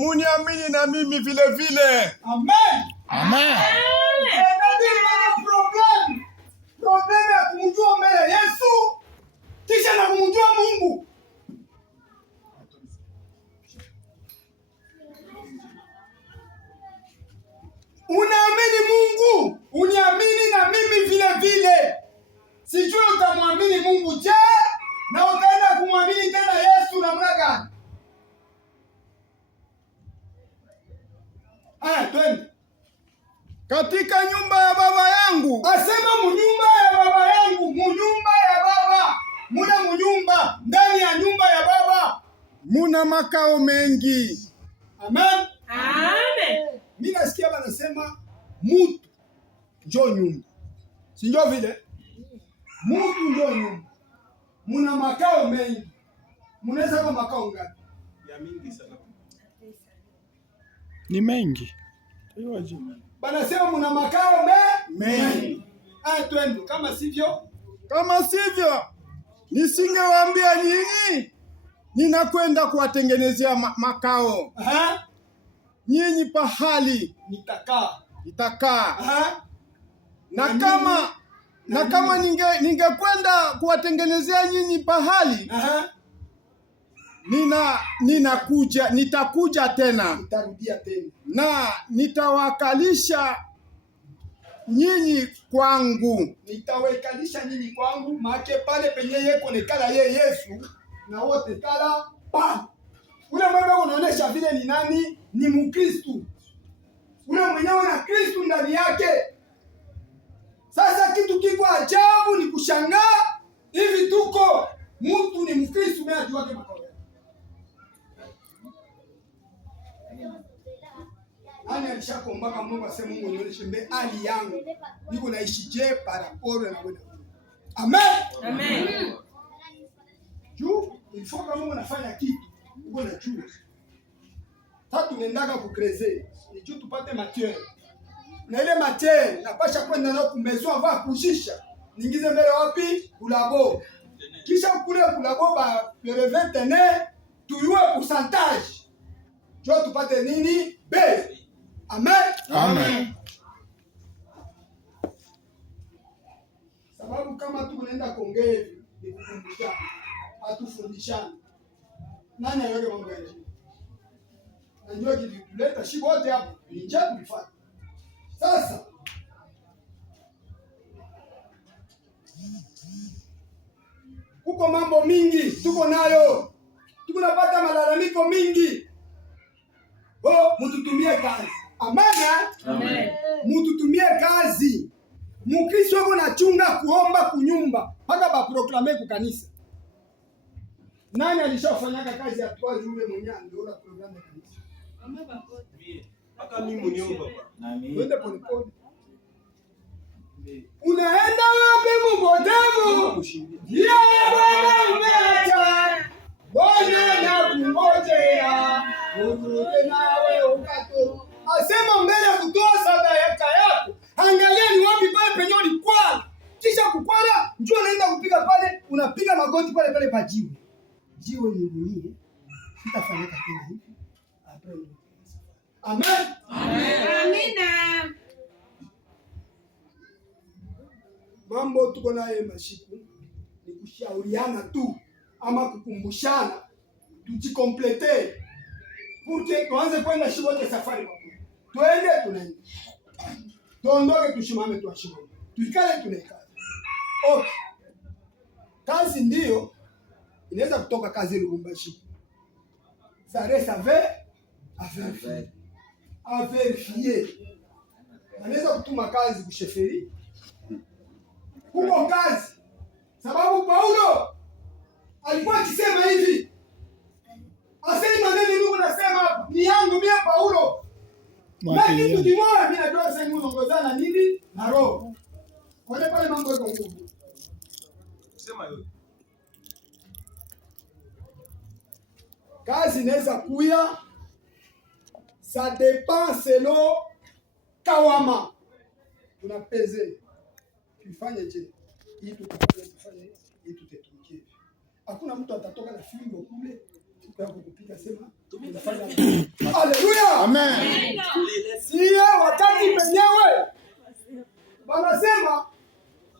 muniamini na mimi vile vile. Amen. Amen. Problem ya kumjua mbele Yesu kisha na kumjua Mungu. Unaamini Mungu, uniamini na mimi vile vile. Sijui utamwamini Mungu je, na utaenda kumwamini tena Yesu namna gani? Twende. Katika nyumba ya baba yangu, asema munyumba ya baba yangu, munyumba ya baba, muna munyumba, ndani ya nyumba ya baba muna makao mengi. Amen. Amen. Mimi nasikia wanasema mutu njoo nyumba. Si njoo vile? Mutu njoo nyumba. Muna makao mengi. Munaweza kwa makao ngapi? Ya mingi sana. Ni mengi. Banasema muna makao mengi. Twende. Kama sivyo nisingewaambia nyinyi ninakwenda kuwatengenezea makao. Nyinyi pahali nitakaa. Na kama ningekwenda kuwatengenezea nyinyi pahali, nitakuja tena. Nitarudia tena. Na nitawakalisha nyinyi kwangu. Nitawakalisha nyinyi kwangu, maana pale penye yeko nekala ye Yesu na wote kala pa. Ule mwenyewe unaonesha vile ni nani? Ni Mkristo. Ule mwenyewe na Kristo ndani yake. Sasa kitu kiko ajabu ni kushangaa hivi tuko mtu ni Mkristo mimi ajua kama makao yake. Nani alishakuomba Mungu aseme Mungu nionyeshe mbe hali yangu. Niko naishi je par rapport na wewe. Amen. Amen. Juu ilifika Mungu anafanya kitu. Uko na juu. Tatu nendaga kukreze. Ni juu tupate matière. Na ile matière napasha kwenda nao kumezwa va kushisha. Niingize mbele wapi? Kulabo. Kisha kule kulabo ba relever tene tuyue pourcentage. Jo tupate nini? B. Amen. Amen. Sababu kama tunaenda kuongea hivi ni kukumbushana. Hatufundishani. Nani anaweza mambo ya nje? Najua kilituleta shibo wote hapo. Ni njia tulifuata. Sasa huko mambo mingi tuko nayo. Tuko napata malalamiko mingi. Mututumie kazi. Amen. Amen. Mututumie kazi. Mkristo wako nachunga kuomba kunyumba mpaka ba proclamer ku kanisa. Nani alishafanyaka kazi ya 3 jours mwenyewe ndio la program ya kanisa? Hata mimi mniomba baba. Twende pole pole. Unaenda wapi mbodevu? Yeye Bwana umeacha. Bwana na kungojea. Urudi nawe ukato. Asema mbele ya kutoa sadaka yako. Angalia ni wapi pale penye ulikwala. Kisha kukwala, njoo naenda kupiga pale, unapiga magoti pale pale pa jiwe. Jiwe ni nini? Sitafanyika tena hivi. Amen. Amen. Amina. Mambo tuko naye mashiku ni kushauriana tu ama kukumbushana tujikomplete. Porque tuanze kwenda shibote safari kwa Mungu. Tuende tunaenda. Tuondoke tushimame tuashimame. Tuikale tunaikale. Okay. Kazi ndio inaweza kutoka kazi Lubumbashi. Ça reste à vérifier. Anaweza kutuma kazi kusheferi. Huko kazi. Sababu Paulo alikuwa akisema hivi. Asema maneno ndugu nasema hapa. Ni yangu mimi Paulo. Lakini kitu kimoja mimi najua sasa Mungu anaongozana nini na roho. Kwa pale mambo yako nguvu. Sema yote. Kazi inaweza kuya. Ça dépend selon kawama. Tunapeze. Tufanye je? Hii tutafanya hii tutetumikie. Hakuna mtu atatoka na fimbo kule kwa kukupiga sema tunafanya. Haleluya. Amen. Sie wakati penyewe wanasema,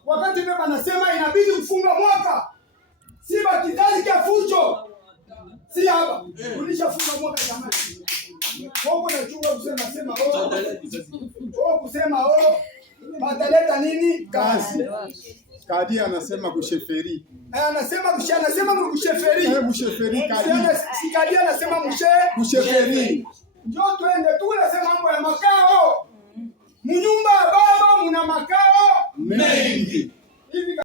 wakati mema anasema inabidi kufunga mwaka. Si bakitaji kia fucho. Si hapa. Ulishafunga mwaka zamani. Wao nachunga kusema kusema bataleta nini? Kazi. Kadi anasema kusheferi. Anasema kusheferi. Kusheferi kadi. Si kadi anasema kusheferi. Njoo twende tu unasema mambo ya makao. Mnyumba ya baba muna makao mengi. Hivi